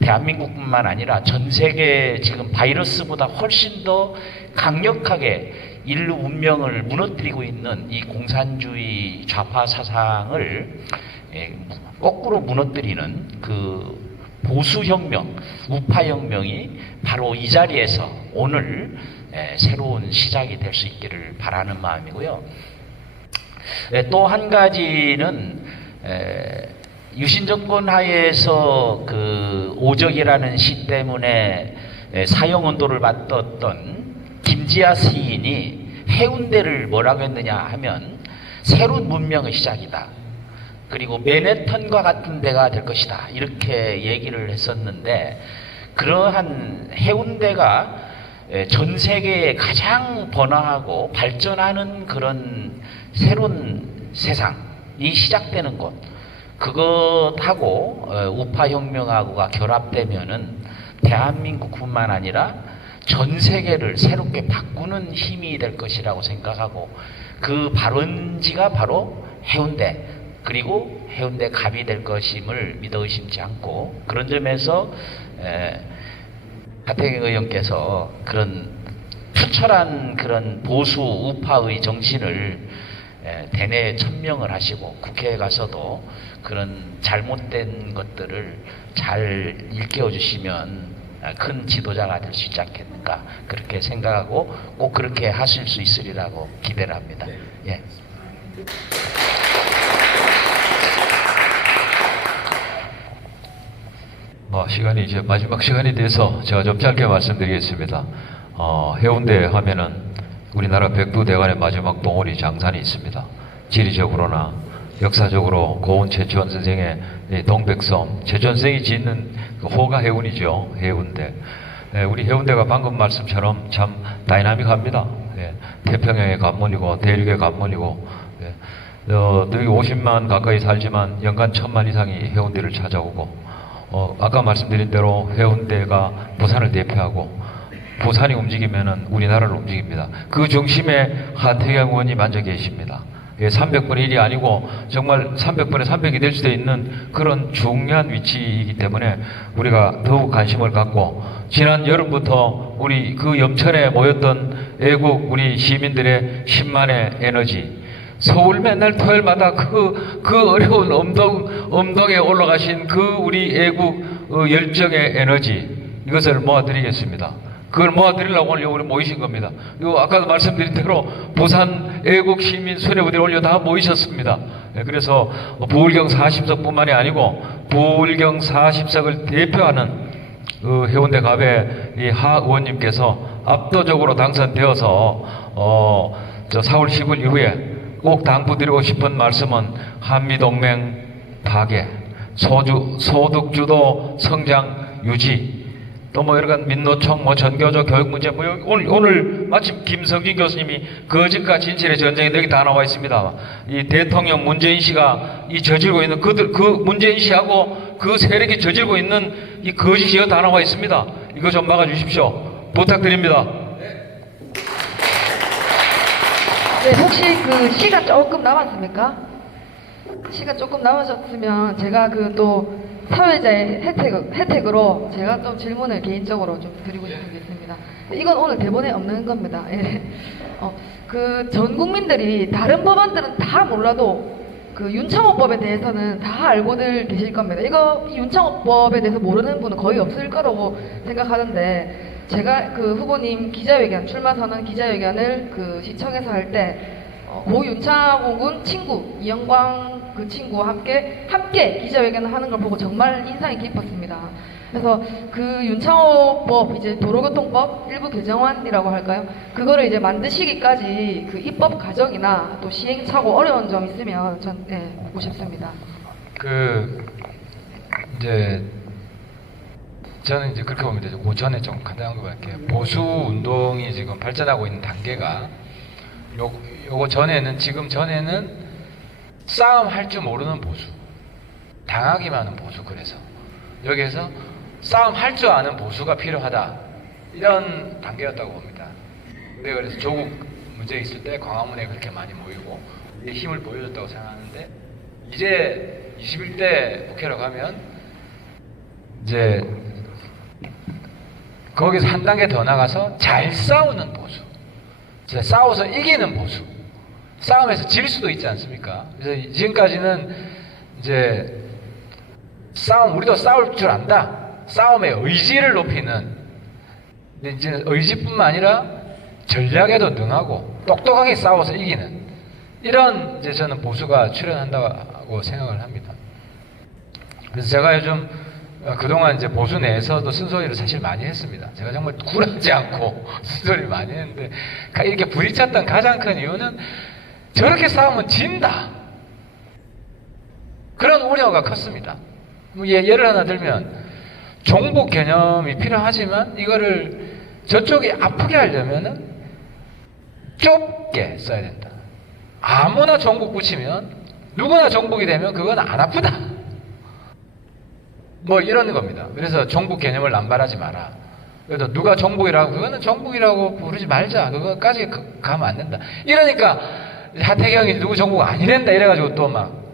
대한민국뿐만 아니라 전 세계 지금 바이러스보다 훨씬 더 강력하게 인류 문명을 무너뜨리고 있는 이 공산주의 좌파 사상을 거꾸로 무너뜨리는 그 보수혁명, 우파혁명이 바로 이 자리에서 오늘 새로운 시작이 될 수 있기를 바라는 마음이고요. 또 한 가지는 유신정권 하에서 그 오적이라는 시 때문에 사형언도를 받았던 김지아 시인이 해운대를 뭐라고 했느냐 하면 새로운 문명의 시작이다. 그리고 맨해튼과 같은 데가 될 것이다. 이렇게 얘기를 했었는데 그러한 해운대가 전 세계에 가장 번화하고 발전하는 그런 새로운 세상이 시작되는 곳, 그것하고 우파혁명하고가 결합되면은 대한민국뿐만 아니라 전 세계를 새롭게 바꾸는 힘이 될 것이라고 생각하고 그 발원지가 바로 해운대, 그리고 해운대 갑이 될 것임을 믿어 의심치 않고, 그런 점에서 하태경 의원께서 그런 투철한 그런 보수 우파의 정신을 대내에 천명을 하시고 국회에 가서도 그런 잘못된 것들을 잘 일깨워 주시면 큰 지도자가 될 수 있지 않겠는가 그렇게 생각하고 꼭 그렇게 하실 수 있으리라고 기대를 합니다. 예. 시간이 이제 마지막 시간이 돼서 제가 좀 짧게 말씀드리겠습니다. 해운대 하면은 우리나라 백두대간의 마지막 봉우리 장산이 있습니다. 지리적으로나 역사적으로 고은 최치원 선생의 동백섬, 최치원 선생이 짓는 그 호가 해운이죠. 해운대. 우리 해운대가 방금 말씀처럼 참 다이나믹합니다. 태평양의 관문이고 대륙의 관문이고, 여기 50만 가까이 살지만 연간 1000만 이상이 해운대를 찾아오고, 아까 말씀드린 대로 해운대가 부산을 대표하고 부산이 움직이면은 우리나라를 움직입니다. 그 중심에 하태경 의원님 앉아 계십니다. 300분의 1이 아니고 정말 300분의 300이 될 수도 있는 그런 중요한 위치이기 때문에 우리가 더욱 관심을 갖고, 지난 여름부터 우리 그 염천에 모였던 애국 우리 시민들의 10만의 에너지, 서울 맨날 토요일마다 그 어려운 엄동에 올라가신 그 우리 애국 열정의 에너지, 이것을 모아드리겠습니다. 그걸 모아드리려고 오늘 우리 모이신 겁니다. 아까도 말씀드린 대로 부산 애국 시민 수뇌부들이 올려 다 모이셨습니다. 그래서 부울경 40석뿐만이 아니고 부울경 40석을 대표하는 해운대 갑의 이 하 의원님께서 압도적으로 당선되어서 4월 10일 이후에 꼭 당부드리고 싶은 말씀은 한미동맹 파괴, 소득주도 성장 유지, 또 여러 가지 민노총, 전교조, 교육 문제, 오늘 마침 김성진 교수님이 거짓과 진실의 전쟁에 여기 다 나와 있습니다. 이 대통령 문재인 씨가 이 저지르고 있는 그 문재인 씨하고 그 세력이 저지르고 있는 이 거짓이 여기 다 나와 있습니다. 이거 좀 막아주십시오. 부탁드립니다. 네, 혹시 그 시간 조금 남았습니까? 시간 조금 남으셨으면 제가 그 또 사회자의 혜택으로 제가 좀 질문을 개인적으로 좀 드리고 싶은 게 있습니다. 이건 오늘 대본에 없는 겁니다. 예. 그 전 국민들이 다른 법안들은 다 몰라도 그 윤창호법에 대해서는 다 알고들 계실 겁니다. 이 윤창호법에 대해서 모르는 분은 거의 없을 거라고 생각하는데, 제가 그 후보님 기자회견, 출마 선언 기자회견을 그 시청에서 할 때 고 윤창호 군 친구 이영광 그 친구와 함께 기자회견을 하는 걸 보고 정말 인상이 깊었습니다. 그래서 그 윤창호법, 이제 도로교통법 일부 개정안이라고 할까요? 그거를 이제 만드시기까지 그 입법 과정이나 또 시행착오 어려운 점 있으면 묻고 싶습니다. 저는 이제 그렇게 봅니다. 그 전에 좀 간단한 거 할게요. 보수 운동이 지금 발전하고 있는 단계가 요거 지금 전에는 싸움 할 줄 모르는 보수, 당하기만 하는 보수, 그래서 여기에서 싸움 할 줄 아는 보수가 필요하다, 이런 단계였다고 봅니다. 그래서 조국 문제 있을 때 광화문에 그렇게 많이 모이고 힘을 보여줬다고 생각하는데, 이제 21대 국회로 가면 이제 거기서 한 단계 더 나가서 잘 싸우는 보수, 싸워서 이기는 보수, 싸움에서 질 수도 있지 않습니까? 그래서 지금까지는 이제 우리도 싸울 줄 안다. 싸움의 의지를 높이는, 근데 이제 의지뿐만 아니라 전략에도 능하고 똑똑하게 싸워서 이기는 이런 이제 저는 보수가 출현한다고 생각을 합니다. 그래서 제가 요즘 그동안 이제 보수 내에서도 쓴소리를 사실 많이 했습니다. 제가 정말 굴하지 않고 쓴소리를 많이 했는데 이렇게 부딪혔던 가장 큰 이유는 저렇게 싸우면 진다. 그런 우려가 컸습니다. 예를 하나 들면 종북 개념이 필요하지만 이거를 저쪽이 아프게 하려면은 좁게 써야 된다. 아무나 종북 붙이면 누구나 종북이 되면 그건 안 아프다. 뭐 이런 겁니다. 그래서 종북 개념을 남발하지 마라. 그래도 누가 종북이라고 그거는 종북이라고 부르지 말자. 그거까지 가면 안 된다. 이러니까 하태경이 누구 종북 아니란다 이래가지고 또 막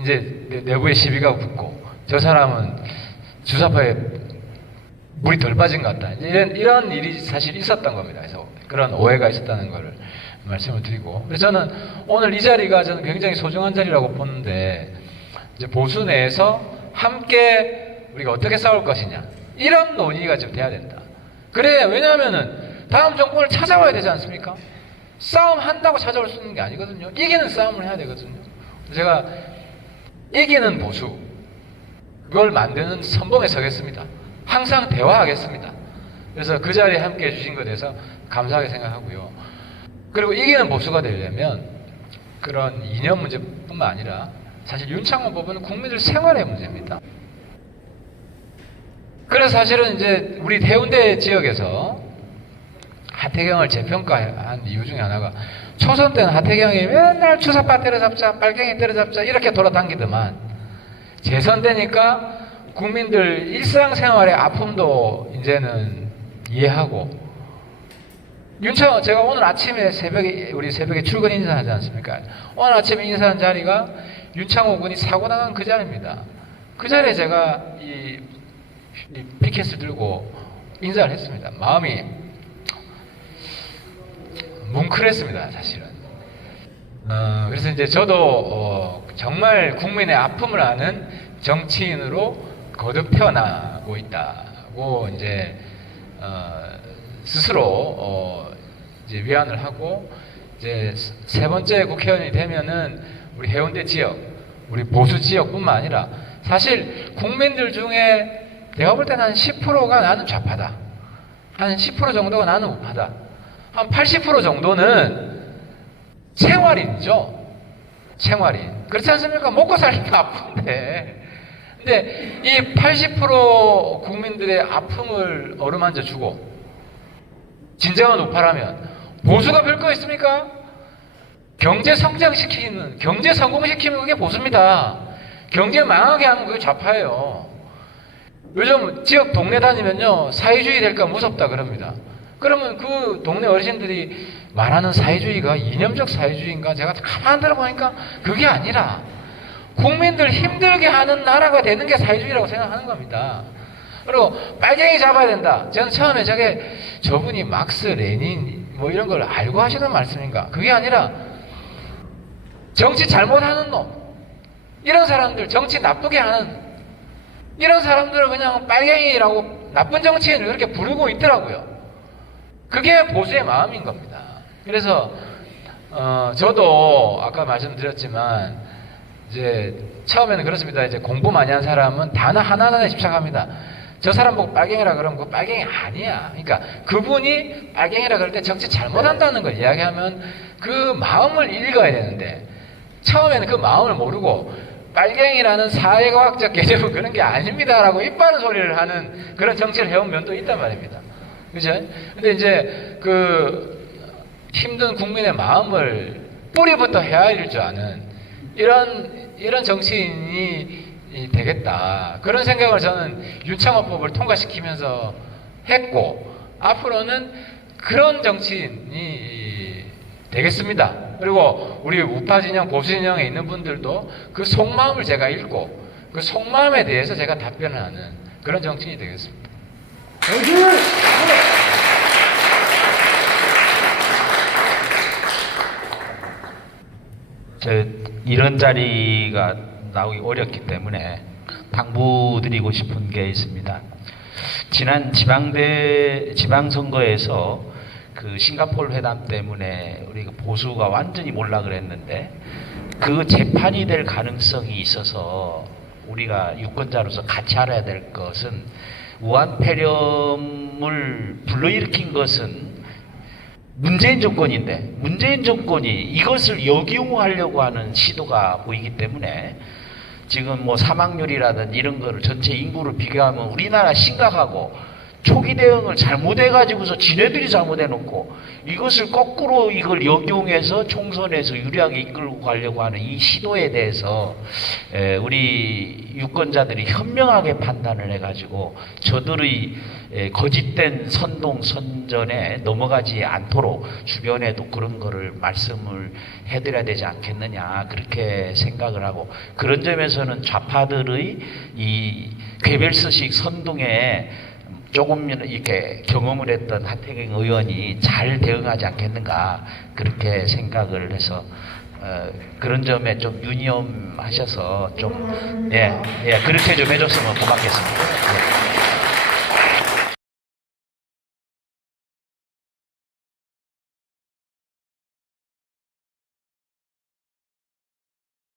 이제 내부에 시비가 붙고 저 사람은 주사파에 물이 덜 빠진 것 같다. 이런 일이 사실 있었던 겁니다. 그래서 그런 오해가 있었다는 것을 말씀을 드리고, 그래서 저는 오늘 이 자리가 저는 굉장히 소중한 자리라고 보는데, 이제 보수 내에서 함께 우리가 어떻게 싸울 것이냐 이런 논의가 좀 돼야 된다. 그래, 왜냐하면은 다음 정권을 찾아와야 되지 않습니까? 싸움 한다고 찾아올 수 있는 게 아니거든요. 이기는 싸움을 해야 되거든요. 제가 이기는 보수 그걸 만드는 선봉에 서겠습니다. 항상 대화하겠습니다. 그래서 그 자리에 함께 해주신 것에 대해서 감사하게 생각하고요. 그리고 이기는 보수가 되려면 그런 이념 문제뿐만 아니라 사실 윤창호 법은 국민들 생활의 문제입니다. 그래서 사실은 이제 우리 해운대 지역에서 하태경을 재평가한 이유 중에 하나가 초선 때는 하태경이 맨날 주사파 때려잡자, 빨갱이 때려잡자 이렇게 돌아다니더만 재선 되니까 국민들 일상생활의 아픔도 이제는 이해하고, 윤창호, 제가 오늘 아침에 우리 새벽에 출근 인사하지 않습니까? 오늘 아침에 인사한 자리가 윤창호 군이 사고 나간 그 자리입니다. 그 자리에 제가 이 피켓을 들고 인사를 했습니다. 마음이 뭉클했습니다, 사실은. 그래서 이제 저도 정말 국민의 아픔을 아는 정치인으로 거듭 태어나고 있다고 이제 스스로 이제 위안을 하고, 이제 세 번째 국회의원이 되면은 우리 해운대 지역, 우리 보수 지역뿐만 아니라 사실 국민들 중에 내가 볼 때는 한 10%가 나는 좌파다, 한 10% 정도가 나는 우파다, 한 80% 정도는 생활인이죠. 생활인. 그렇지 않습니까? 먹고 살기가 아픈데. 근데 이 80% 국민들의 아픔을 어루만져 주고 진정한 우파라면 보수가 별 거 있습니까? 경제 성장시키는, 경제 성공시키면 그게 보수입니다. 경제 망하게 하면 그게 좌파예요. 요즘 지역 동네 다니면요, 사회주의 될까 무섭다 그럽니다. 그러면 그 동네 어르신들이 말하는 사회주의가 이념적 사회주의인가? 제가 가만 들어보니까 그게 아니라 국민들 힘들게 하는 나라가 되는 게 사회주의라고 생각하는 겁니다. 그리고 빨갱이 잡아야 된다. 저는 처음에 저분이 막스, 레닌 뭐 이런 걸 알고 하시는 말씀인가? 그게 아니라 정치 잘못하는 놈, 이런 사람들, 정치 나쁘게 하는 이런 사람들을 그냥 빨갱이라고 나쁜 정치인을 그렇게 부르고 있더라고요. 그게 보수의 마음인 겁니다. 그래서 저도 아까 말씀드렸지만 이제 처음에는 그렇습니다. 이제 공부 많이 한 사람은 단어 하나하나에 집착합니다. 저 사람 보고 빨갱이라 그러면 그 빨갱이 아니야. 그러니까 그분이 빨갱이라 그럴 때 정치 잘못한다는 걸 이야기하면 그 마음을 읽어야 되는데, 처음에는 그 마음을 모르고 빨갱이라는 사회과학적 개념은 그런 게 아닙니다라고 입 바른 소리를 하는 그런 정치를 해온 면도 있단 말입니다. 그죠? 근데 이제 그 힘든 국민의 마음을 뿌리부터 헤아릴 줄 아는 이런 정치인이 되겠다. 그런 생각을 저는 윤창호법을 통과시키면서 했고, 앞으로는 그런 정치인이 되겠습니다. 그리고 우리 우파 진영, 보수 진영에 있는 분들도 그 속마음을 제가 읽고 그 속마음에 대해서 제가 답변을 하는 그런 정치인이 되겠습니다. 이런 자리가 나오기 어렵기 때문에 당부드리고 싶은 게 있습니다. 지난 지방선거에서 그 싱가포르 회담 때문에 우리 보수가 완전히 몰락을 했는데 그 재판이 될 가능성이 있어서 우리가 유권자로서 같이 알아야 될 것은 우한폐렴을 불러일으킨 것은 문재인 정권인데 문재인 정권이 이것을 역이용하려고 하는 시도가 보이기 때문에 지금 뭐 사망률이라든지 이런 거를 전체 인구를 비교하면 우리나라 심각하고 초기 대응을 잘못해가지고서 지네들이 잘못해놓고 이것을 거꾸로 이걸 역용해서 총선에서 유리하게 이끌고 가려고 하는 이 시도에 대해서 우리 유권자들이 현명하게 판단을 해가지고 저들의 거짓된 선동 선전에 넘어가지 않도록 주변에도 그런 거를 말씀을 해드려야 되지 않겠느냐 그렇게 생각을 하고 그런 점에서는 좌파들의 이 괴벨스식 선동에 조금 이렇게 경험을 했던 하태경 의원이 잘 대응하지 않겠는가 그렇게 생각을 해서 그런 점에 좀 유념하셔서 좀 그렇게 좀 해줬으면 고맙겠습니다.